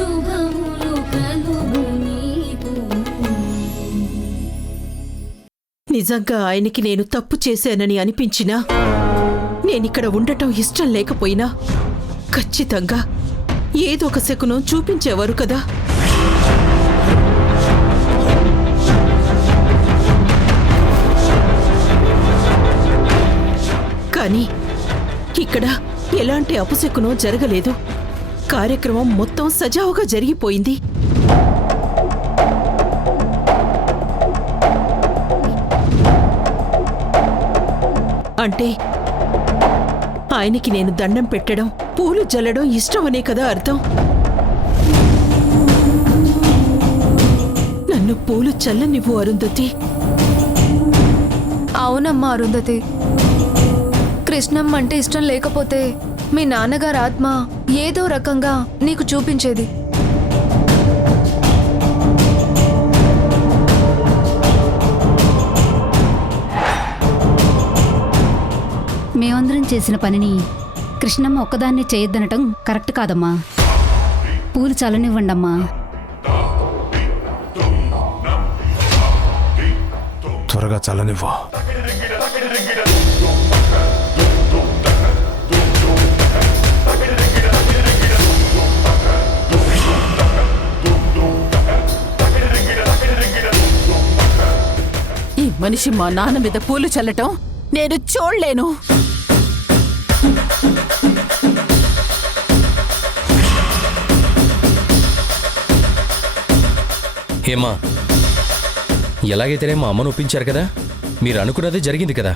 శుభములు కలుగు నీకు. నిజంగా ఆయనకి నేను తప్పు చేశానని అనిపించినా, నేనిక్కడ ఉండటం ఇష్టం లేకపోయినా ఖచ్చితంగా ఏదో ఒక శకునం చూపించేవారు కదా. కానీ ఇక్కడ ఎలాంటి అపశకునం జరగలేదు. కార్యక్రమం మొత్తం సజావుగా జరిగిపోయింది. అంటే ఆయనకి నేను దండం పెట్టడం, పూలు జల్లడం ఇష్టమనే కదా అర్థం. నన్ను పూలు చల్లనివ్వు అరుంధతి. అవునమ్మా అరుంధతి, కృష్ణమ్మ అంటే ఇష్టం లేకపోతే మీ నాన్నగారి ఆత్మ ఏదో రకంగా నీకు చూపించేది. మేమందరం చేసిన పనిని కృష్ణమ్మ ఒక్కదాన్ని చేయొద్దనటం కరెక్ట్ కాదమ్మా. పూలు చల్లనివ్వండమ్మా. త్వరగా చల్లనివ్వు. ఈ మనిషి మా నాన్న మీద పూలు చల్లటం నేను చూడలేను. హేమా, ఎలాగైతేనే మా అమ్మను ఒప్పించారు కదా, మీరు అనుకున్నదే జరిగింది కదా.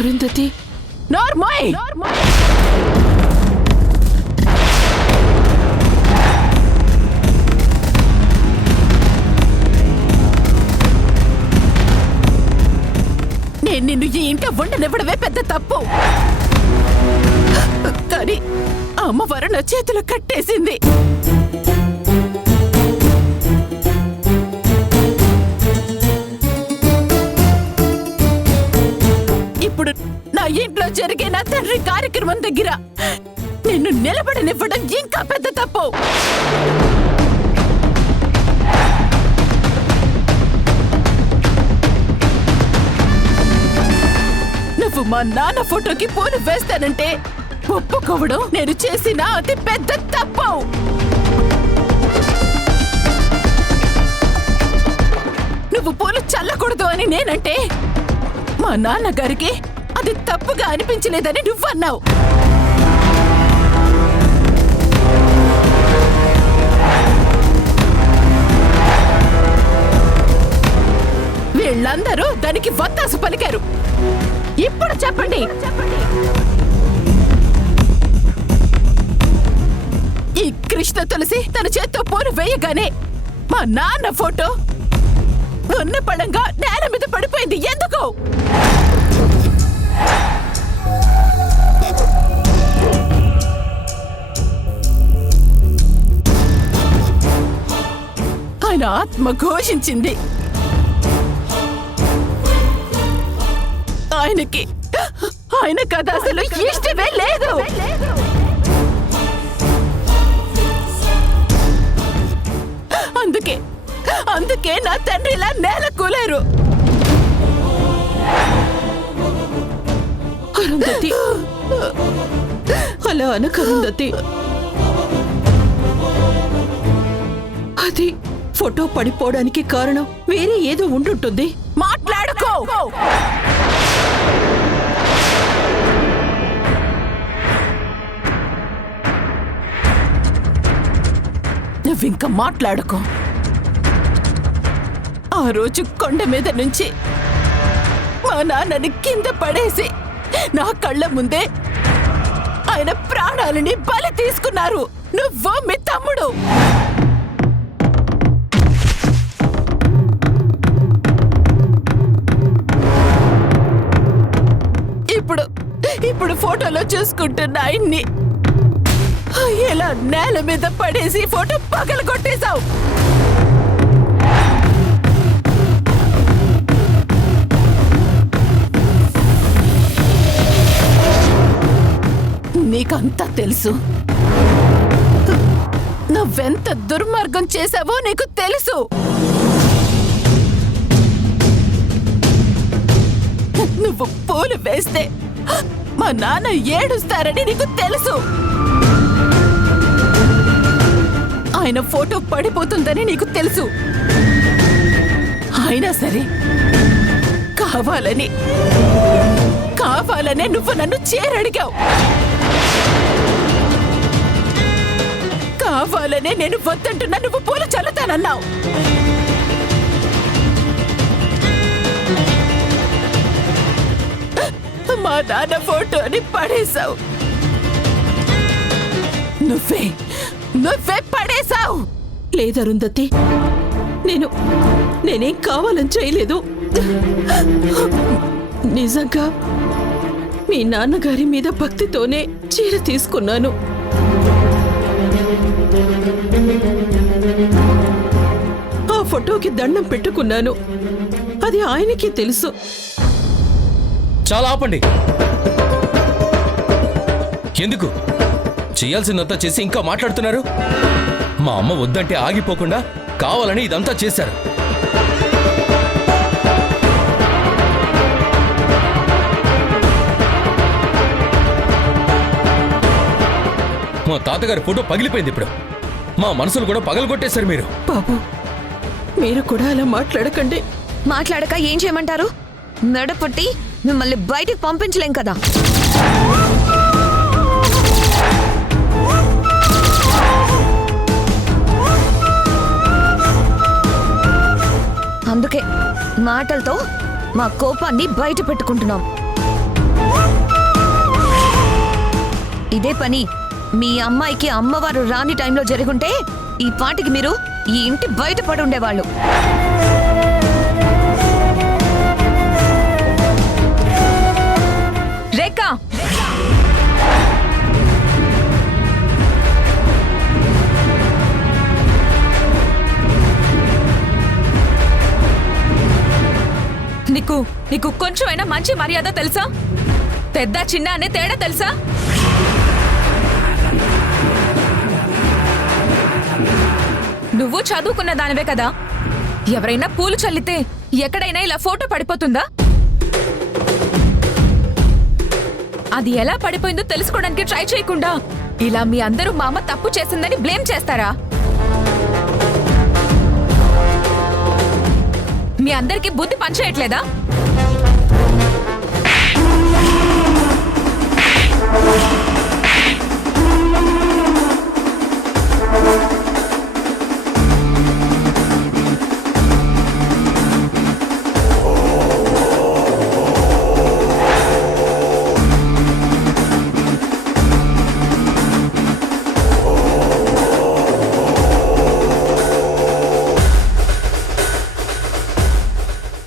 అరుంధతి నార్మల్ నేను నిన్ను ఈ ఇంట్లో ఉండనివ్వడమే పెద్ద తప్పు. కానీ అమ్మవారు నా చేతులు కట్టేసింది. ఇప్పుడు నా ఇంట్లో జరిగే నా తండ్రి కార్యక్రమం దగ్గర నిన్ను నిలబడనివ్వడం ఇంకా పెద్ద తప్పు. నువ్వు మా నాన్న ఫోటోకి పూలు వేస్తానంటే ఒప్పుకోవడం నేను చేసిన అతి పెద్ద తప్పు. నువ్వు పూలు చల్లకూడదు అని నేనంటే మా నాన్నగారికి అది తప్పుగా అనిపించలేదని నువ్వన్నావు. వీళ్ళందరూ దానికి వత్తాసు పలికారు. ఇప్పుడు చెప్పండి, ఈ కృష్ణ తులసి తన చేత్తో పూలు వేయగానే మా నాన్న ఫోటో ఉన్న పడంగా నేల మీద పడిపోయింది. ఎందుకు? ఆయన ఆత్మ ఘోషించింది. ఆయన కథ అసలు ఇష్టమే లేదు. అందుకే నా తండ్రి ఇలా నేల కూలారు. అరుంధతి అలా అనకు అరుంధతి. అది ఫోటో పడిపోవడానికి కారణం వేరే ఏదో ఉండుంటుంది. మాట్లాడుకో. నువ్వింక మాట్లాడుకో. ఆ రోజు కొండ మీద నుంచి మా నాన్నని కింద పడేసి నా కళ్ళ ముందే ఆయన ప్రాణాలని బలి తీసుకున్నారు నువ్వు మీ తమ్ముడు. ఇప్పుడు ఫోటోలో చూసుకుంటున్న ఆయన్ని ఇలా నేల మీద పడేసి ఫోటో పగలు కొట్టేశావు. నీకంతా తెలుసు. నువ్వెంత దుర్మార్గం చేశావో నీకు తెలుసు. నువ్వు పూలు వేస్తే మా నాన్న ఏడుస్తారని నీకు తెలుసు. ఆయన ఫోటో పడిపోతుందని నీకు తెలుసు. అయినా సరే కావాలనే నువ్వు నన్ను చేరడిగావు. కావాలనే నేను వద్దంటున్నా నువ్వు పూలు చల్లుతానన్నావు. మా నాన్న ఫోటోని పడేశావు. నువ్వే పడేశావు. లేదరుంధతి, నేనేం కావాలని చేయలేదు. నిజంగా మీ నాన్నగారి మీద భక్తితోనే చీర తీసుకున్నాను. ఆ ఫోటోకి దండం పెట్టుకున్నాను. అది ఆయనకి తెలుసు. చాలా ఆపండి. ఎందుకు చేయాల్సిందంతా చేసి ఇంకా మాట్లాడుతున్నారు? మా అమ్మ వద్దంటే ఆగిపోకుండా కావాలని ఇదంతా చేశారు. మా తాతగారి ఫోటో పగిలిపోయింది. ఇప్పుడు మా మనసులు కూడా పగలగొట్టేశారు మీరు. బాబు, మీరు కూడా అలా మాట్లాడకండి. మాట్లాడక ఏం చేయమంటారు? మెడపట్టి మిమ్మల్ని బయటికి పంపించలేం కదా. అందుకే మాటలతో మా కోపాన్ని బయట పెట్టుకుంటున్నాం. ఇదే పని మీ అమ్మాయికి అమ్మవారు రాని టైంలో జరుగుంటే ఈ పాటికి మీరు ఈ ఇంటి బయట పడి ఉండేవాళ్ళు. రేఖ, నీకు కొంచెమైనా మంచి మర్యాద తెలుసా? పెద్ద చిన్న అనే తేడా తెలుసా? నువ్వు చదువుకున్న దానివే కదా, ఎవరైనా పూలు చల్లితే ఎక్కడైనా ఇలా ఫోటో పడిపోతుందా? అది ఎలా పడిపోయిందో తెలుసుకోవడానికి ట్రై చేయకుండా ఇలా మీ అందరూ మా అమ్మ తప్పు చేసిందని బ్లేమ్ చేస్తారా? మీ అందరికీ బుద్ధి పనిచేయట్లేదా?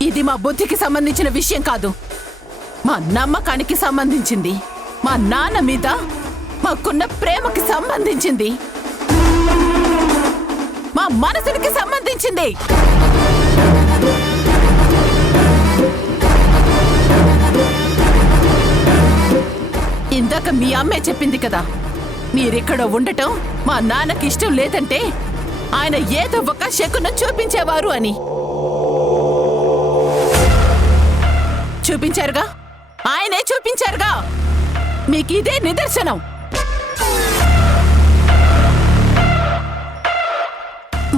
ఇది మా బుద్ధికి సంబంధించిన విషయం కాదు, మా నమ్మకానికి సంబంధించింది, మా నాన్న మీద మాకున్న ప్రేమకి సంబంధించింది, మా మనసునికి సంబంధించింది. ఇందాక మీ అమ్మే చెప్పింది కదా, మీరిక్కడ ఉండటం మా నాన్నకి ఇష్టం లేదంటే ఆయన ఏదో ఒక శకునం చూపించేవారు అని. చూపించారుగా, ఆయనే చూపించారుగా. మీకు ఇదే నిదర్శనం.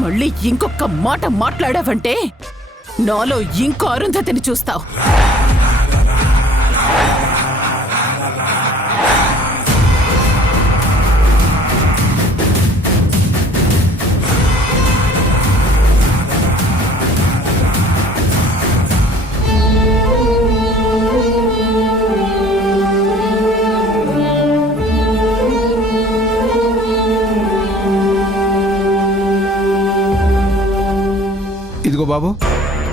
మళ్ళీ ఇంకొక మాట మాట్లాడావంటే నాలో ఇంకో అరుంధతిని చూస్తావు. ఇదిగో బాబు,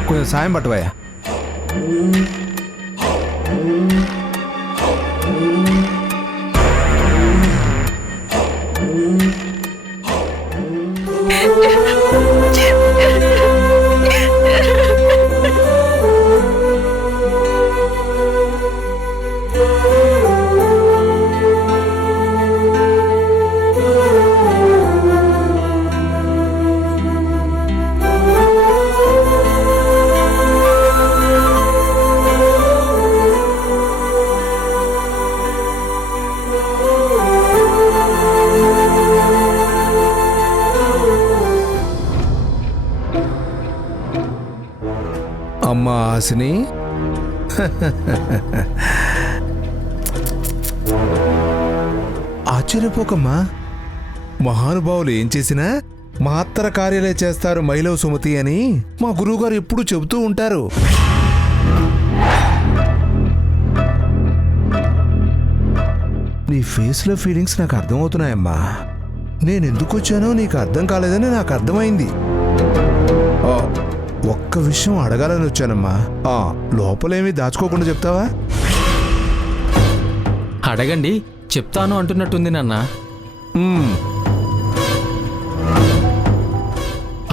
కొంచెం సాయం పట్టువయ్యా. అమ్మా హాసిని, ఆశ్చర్యపోకమ్మా. మహానుభావులు ఏం చేసినా మహత్తర కార్యాలే చేస్తారు మైలవ సుమతి అని మా గురువుగారు ఎప్పుడూ చెబుతూ ఉంటారు. నీ ఫేస్లో ఫీలింగ్స్ నాకు అర్థమవుతున్నాయమ్మా. నేనెందుకు వచ్చానో నీకు అర్థం కాలేదని నాకు అర్థమైంది. ఒక్క విషయం అడగాలని వచ్చానమ్మా. లోపలేమీ దాచుకోకుండా చెప్తావా? అడగండి, చెప్తాను అంటున్నట్టుంది నాన్న.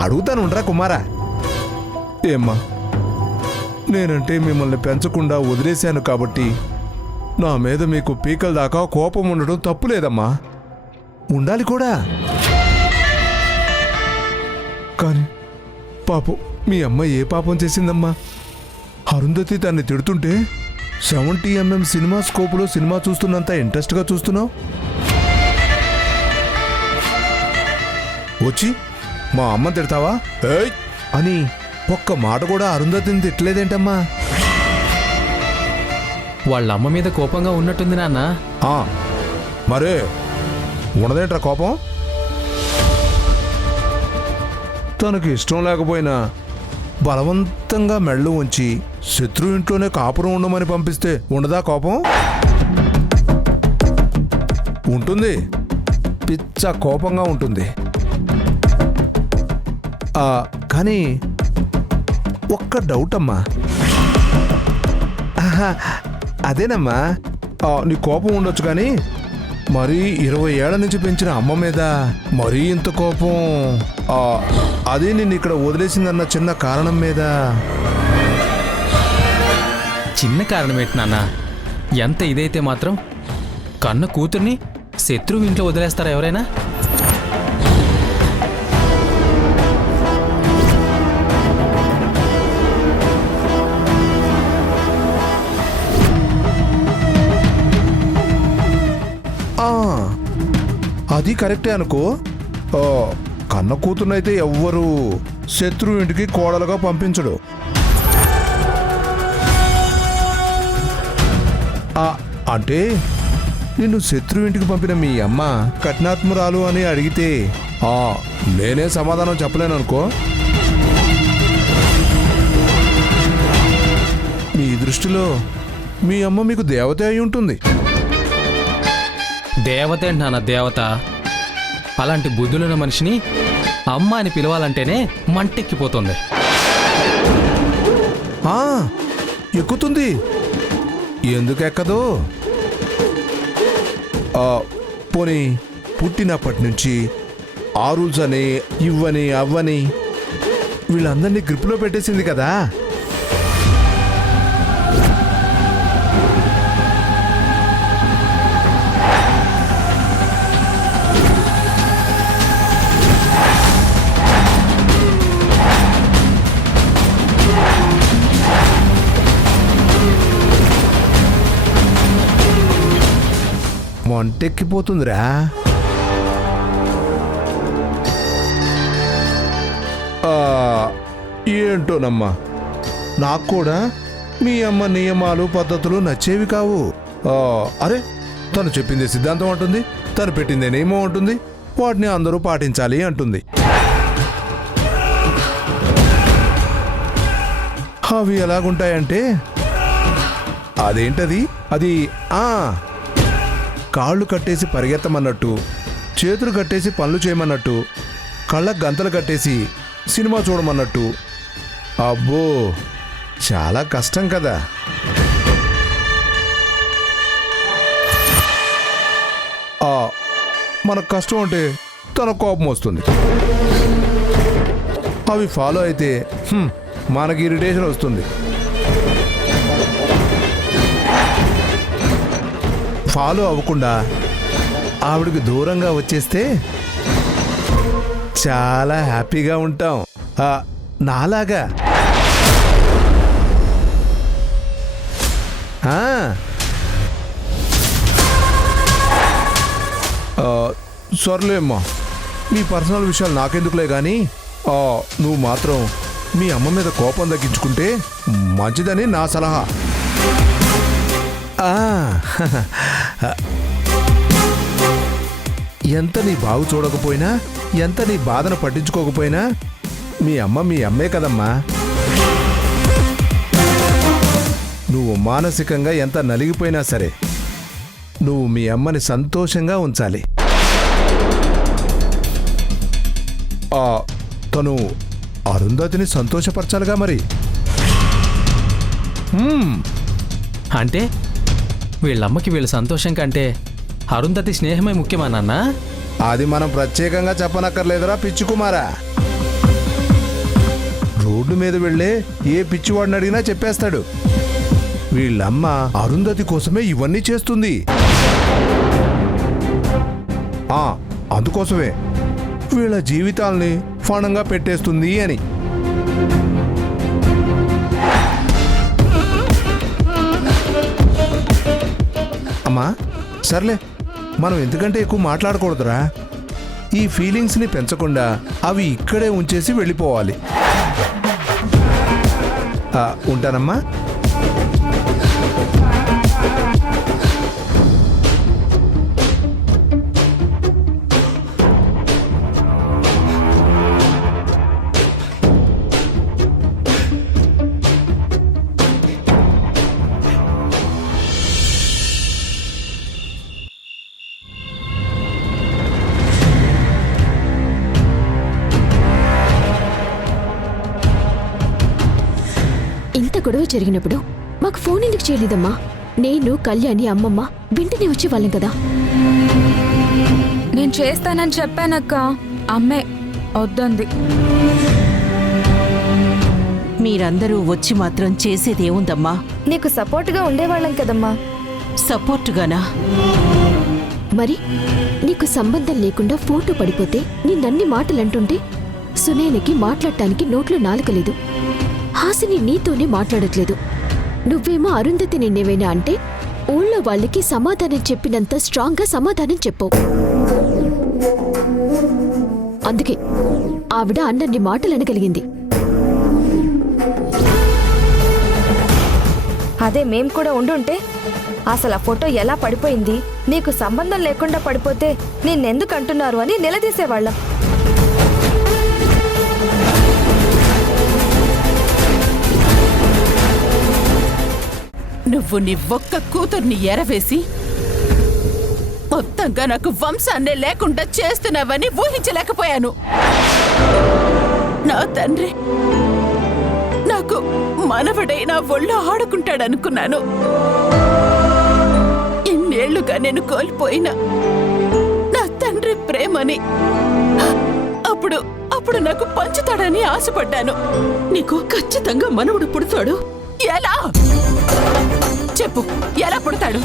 అడుగుతాను ఉండరా కుమారా. ఏమ్మా, నేనంటే మిమ్మల్ని పెంచకుండా వదిలేశాను కాబట్టి నా మీద మీకు పీకల దాకా కోపం ఉండడం తప్పులేదమ్మా, ఉండాలి కూడా. కానీ పాపం మీ అమ్మ ఏ పాపం చేసిందమ్మా? అరుంధతి తన్ని తిడుతుంటే 70mm సినిమా స్కోపులో సినిమా చూస్తున్నంత ఇంట్రెస్ట్గా చూస్తున్నావు. వచ్చి మా అమ్మ తిడతావా ఏయ్ అని ఒక్క మాట కూడా అరుంధతిని తిట్టలేదేంటమ్మా? వాళ్ళ అమ్మ మీద కోపంగా ఉన్నట్టుంది నాన్న. మరే ఉన్నదేంట్రా కోపం? తనకు ఇష్టం లేకపోయినా బలవంతంగా మెళ్ళు ఉంచి శత్రు ఇంట్లోనే కాపురం ఉండమని పంపిస్తే ఉండదా కోపం? ఉంటుంది, పిచ్చ కోపంగా ఉంటుంది. కానీ ఒక్క డౌట్ అమ్మా. ఆహా, అదేనమ్మా, నీ కోపం ఉండొచ్చు కానీ మరీ 20 ఏళ్ల నుంచి పెంచిన అమ్మ మీద మరీ ఇంత కోపం, అదే నిన్ను ఇక్కడ వదిలేసిందన్న చిన్న కారణం మీద. చిన్న కారణం ఏంటి నాన్న? ఎంత ఇదైతే మాత్రం కన్న కూతుర్ని శత్రువు ఇంట్లో వదిలేస్తారా ఎవరైనా? అది కరెక్టే అనుకో. కన్న కూతురునైతే ఎవ్వరు శత్రువు ఇంటికి కోడలుగా పంపించడు. అంటే నిన్ను శత్రువు ఇంటికి పంపిన మీ అమ్మ కఠినాత్మురాలు అని అడిగితే నేనే సమాధానం చెప్పలేను అనుకో. మీ దృష్టిలో మీ అమ్మ మీకు దేవత అయి ఉంటుంది. దేవత ఏంటి నాన్న దేవత? అలాంటి బుద్ధులున్న మనిషిని అమ్మ అని పిలవాలంటేనే మంటెక్కిపోతుంది. ఎక్కుతుంది, ఎందుకు ఎక్కదో? పోనీ పుట్టినప్పటి నుంచి ఆ రూల్స్ అని ఇవ్వని అవ్వని వీళ్ళందరినీ గ్రిప్లో పెట్టేసింది కదా. మంటెక్కిపోతుందిరా. ఏంటోనమ్మా, నాకు కూడా మీ అమ్మ నియమాలు పద్ధతులు నచ్చేవి కావు. అరే, తను చెప్పిందే సిద్ధాంతం అంటుంది, తను పెట్టిందే నియమం అంటుంది, వాటిని అందరూ పాటించాలి అంటుంది. అవి ఎలాగుంటాయంటే అదేంటది, అది కాళ్ళు కట్టేసి పరిగెత్తమన్నట్టు, చేతులు కట్టేసి పనులు చేయమన్నట్టు, కళ్ళకు గంతలు కట్టేసి సినిమా చూడమన్నట్టు. అబ్బో, చాలా కష్టం కదా. మనకు కష్టం అంటే తన కోపం వస్తుంది. అవి ఫాలో అయితే మనకి ఇరిటేషన్ వస్తుంది. ఫాలో అవ్వకుండా ఆవిడకి దూరంగా వచ్చేస్తే చాలా హ్యాపీగా ఉంటాం. నాలాగా. సర్లే అమ్మా, మీ పర్సనల్ విషయాలు నాకెందుకులే కానీ నువ్వు మాత్రం మీ అమ్మ మీద కోపం తగ్గించుకుంటే మంచిదని నా సలహా. ఎంత నీ బాగు చూడకపోయినా, ఎంత నీ బాధను పట్టించుకోకపోయినా మీ అమ్మే కదమ్మా. నువ్వు మానసికంగా ఎంత నలిగిపోయినా సరే నువ్వు మీ అమ్మని సంతోషంగా ఉంచాలి. తను అరుంధతిని సంతోషపరచాలిగా మరి. అంటే వీళ్ళమ్మకి వీళ్ళ సంతోషం కంటే అరుంధతి స్నేహమే ముఖ్యమా నాన్న? అది మనం ప్రత్యేకంగా చెప్పనక్కర్లేదురా పిచ్చి కుమారా. రోడ్డు మీద వెళ్ళే ఏ పిచ్చివాడిని అడిగినా చెప్పేస్తాడు, వీళ్ళమ్మ అరుంధతి కోసమే ఇవన్నీ చేస్తుంది. అందుకోసమే వీళ్ళ జీవితాల్ని ఫణంగా పెట్టేస్తుంది అని. అమ్మా సర్లే, మనం ఎందుకంటే ఎక్కువ మాట్లాడకూడదురా. ఈ ఫీలింగ్స్ని పెంచకుండా అవి ఇక్కడే ఉంచేసి వెళ్ళిపోవాలి. ఉంటానమ్మా. గొడవ జరిగినప్పుడు మాకు ఫోన్ ఎందుకు చేయలేదమ్మా? నేను, కళ్యాణి, అమ్మమ్మ వెంటనే వచ్చేవాళ్ళం కదా. నేను చేస్తానని చెప్పానక్క, అమ్మే వద్దంది. మీరందరూ వచ్చి మాత్రం చేసేదేముందమ్మా? నీకు సపోర్ట్గా ఉండేవాళ్ళం కదమ్మా. సపోర్టుగానా? మరి నీకు సంబంధం లేకుండా ఫోటో పడిపోతే నిన్నన్ని మాటలంటుంటే సునయనకి మాట్లాడటానికి నోట్లో నాలుకలేదు. హాసిని నీతోనే మాట్లాడట్లేదు. నువ్వేమో అరుంధతి నిన్నేమైనా అంటే ఊళ్ళో వాళ్ళకి సమాధానం చెప్పినంత స్ట్రాంగ్గా సమాధానం చెప్పవు. అందుకే ఆవిడ అన్నన్ని మాటలు అనగలిగింది. అదే మేం కూడా ఉండుంటే అసలు ఆ ఫోటో ఎలా పడిపోయింది, నీకు సంబంధం లేకుండా పడిపోతే నిన్నెందుకు అంటున్నారు అని నిలదీసేవాళ్ళం. నువ్వు నీ ఒక్క కూతుర్ని ఎరవేసి మొత్తంగా నాకు వంశాన్నే లేకుండా చేస్తున్నావని ఊహించలేకపోయాను. నా తండ్రి నాకు మనవడై నా ఒళ్ళో ఆడుకుంటాడనుకున్నాను. ఇన్నేళ్లుగా నేను కోల్పోయినా నా తండ్రి ప్రేమని అప్పుడు నాకు పంచుతాడని ఆశపడ్డాను. నీకు ఖచ్చితంగా మనవడు పుడతాడు. ఎలా చెప్పు, ఎలా పుడతాడు?